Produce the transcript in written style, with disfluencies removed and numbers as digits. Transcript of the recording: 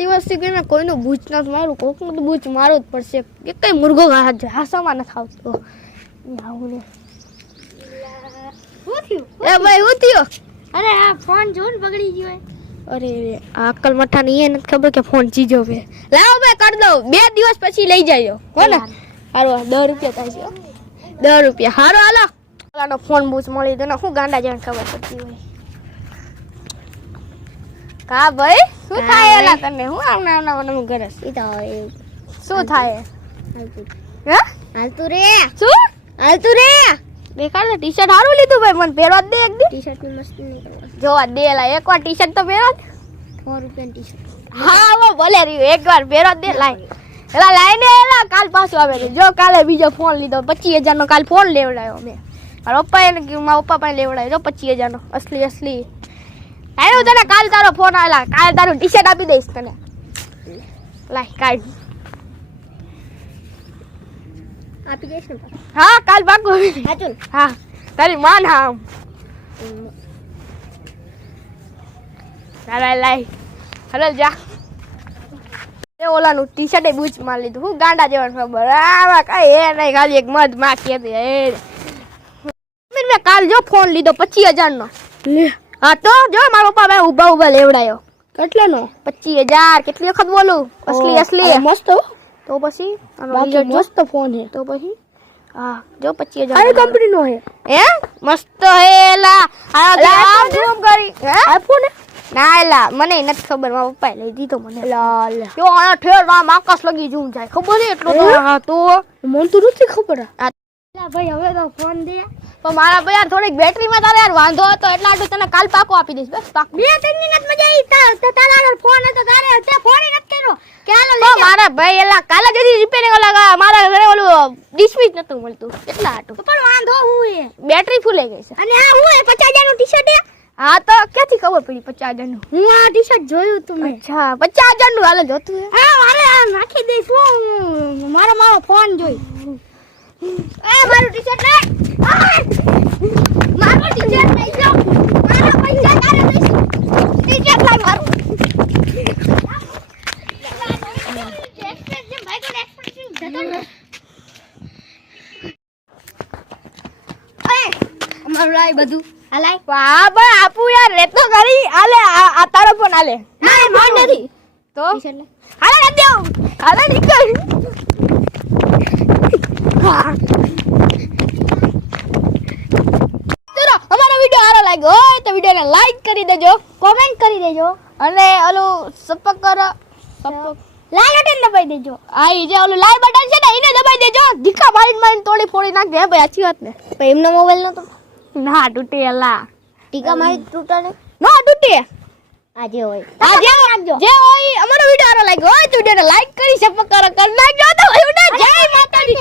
દિવસથી કઈ મેં કોઈનું બૂચ નથી મારું, કોકનું તો બૂચ મારવું જ પડશે. એક કઈ મુર્ગો હાસામાં નથી આવતો. આવું ને શું થયું? એ ભાઈ શું થયું? અરે આ ફોન જો ને બગડી ગયો. અરે આ અક્કલ મઠા ની એ નથી ખબર કે ફોન ચીજો છે. લાવો ભાઈ કરી દઉં, 2 દિવસ પછી લઈ જાય કોને. હારો 10 રૂપિયા થાય છે. 10 રૂપિયા હારો હાલો. ઓલાનો ફોન બૂચ મળી દે ને શું ગાંડા જેને ખબર પડતી હોય. કા ભાઈ શું થાય એલા તને? હું આવના ઘરે ઈ તો શું થાય? હે હાલતું રે. શું હાલતું રે. દેખાડ ને ટી-શર્ટ હારું લીધું ભાઈ, મને પહેરવા દે એક દી. ટી-શર્ટ ની મસ્ત નીકળવા. જોવા દે લા એકવાર ટી-શર્ટ તો પહેરવા દે. 4 રૂપિયા ટી-શર્ટ. હા વો ભલે રહ્યું એકવાર પહેરવા દે. લાઈ એલા લાઈને એલા કાલ પાછો આવે છે. જો કાલે બીજો ફોન લીધો 25000 નો, કાલ ફોન લેવડાયો મેં. મારા પપ્પા એને કીધું, મારા પપ્પા પાસે લેવડાયો જો 25000 નો અસલી. આયો તને કાલ તારો ફોન આવેલા, કાલ તારું ટી-શર્ટ આપી દઈશ તને. લાઈ કાઢ. આપી દઈશ ને? હા કાલ પાકું. સાચું. હા તારી માન. હા લાઈ હલો જા. એ ઓલાનું ટી-શર્ટ બૂચ માર લીધું. હું ગાંડા જેવાનું ખબર આવા કઈ એ નહીં, ખાલી એક મધ માખી હતી. મેં કાલ જો ફોન લીધો 25000 નો. હા તો જો મારા પપ્પા ભાઈ ઉભા લેવડાયો. કેટલાનો? 25000. કેટલી વખત બોલું? અસલી મસ્ત. તો પછી બાકી મસ્ત ફોન હે. તો પછી હા જો 25000 કઈ કંપની નો હે? હે મસ્ત હેલા. આ ઝૂમ કરી હે આઈફોન હે? ના એલા મને નથી ખબર, મારા પપ્પાએ લઈ દીધો મને. લાલ જો આ ઠેર આમ આકાશ લગી ઝૂમ જાય ખબર છે એટલો તો. હા તો મને તો નથી ખબર. ભાઈ હવે તો ફોન દે. પણ મારા ભાઈ યાર થોડીક બેટરીમાં તારે યાર વાંધો હતો એટલે આટલું તને કાલ પાકો આપી દઈશ. બસ પાકો. 2-3 મિનિટ મજા આવી. તારા ફોન હતો તારે તે ફોન નથી કર્યો કે હાલો તો મારા ભાઈ એલા કાલે જ રિપેરિંગ લગા મારા ઘરે ઓલું ડિસ્મિસ નતું મળતું એટલા આટું. પણ વાંધો હું હે બેટરી ફૂલાઈ ગઈ છે. અને આ હું હે 50000 નું ટી-શર્ટ હે? હા તો ક્યાંથી ખબર પડી 50000 નું? હું આ ટી-શર્ટ જોયું તું મેં. અચ્છા 50000 નું હાલે જોતું હે? હા મારે આ નાખી દઈશ હું મારો ફોન જોઈ. મારું ટી-શર્ટ લઈ. મારું ટી-શર્ટ લઈ લો. મારા પૈસા તારે દઈશ. ટી-શર્ટ લઈ મારું. અમારું લાઈ બધું હાલાય. વાહ ભાઈ આપું યાર રેતો કરી આલે આ તારો ફોન આલે. ના માર નથી તો ટી-શર્ટ લઈ. હાલે દે દેવ હાલે નીકળ. ચલો અમારો વિડિયો સારો લાગ્યો હોય તો વિડિયોને લાઈક કરી દેજો, કોમેન્ટ કરી દેજો અને ઓલું સબસ્ક્રાઇબ લાલ બટન દબાઈ દેજો. આ જે ઓલું લાલ બટન છે ને એને દબાઈ દેજો. ધીકા મારીને તોડી ફોડી નાખજે હે ભાઈ. આછી વાત ને પણ એમનો મોબાઈલ નતો. ના તૂટે એલા. ટીકા મારી તૂટે ને ના તૂટે. આજે હોય આજે રાખજો. જે હોય અમારો વિડિયો સારો લાગ્યો હોય તો વિડિયોને લાઈક કરી સબસ્ક્રાઇબ કરી નાખજો. તો ભાઈ જય માતાજી.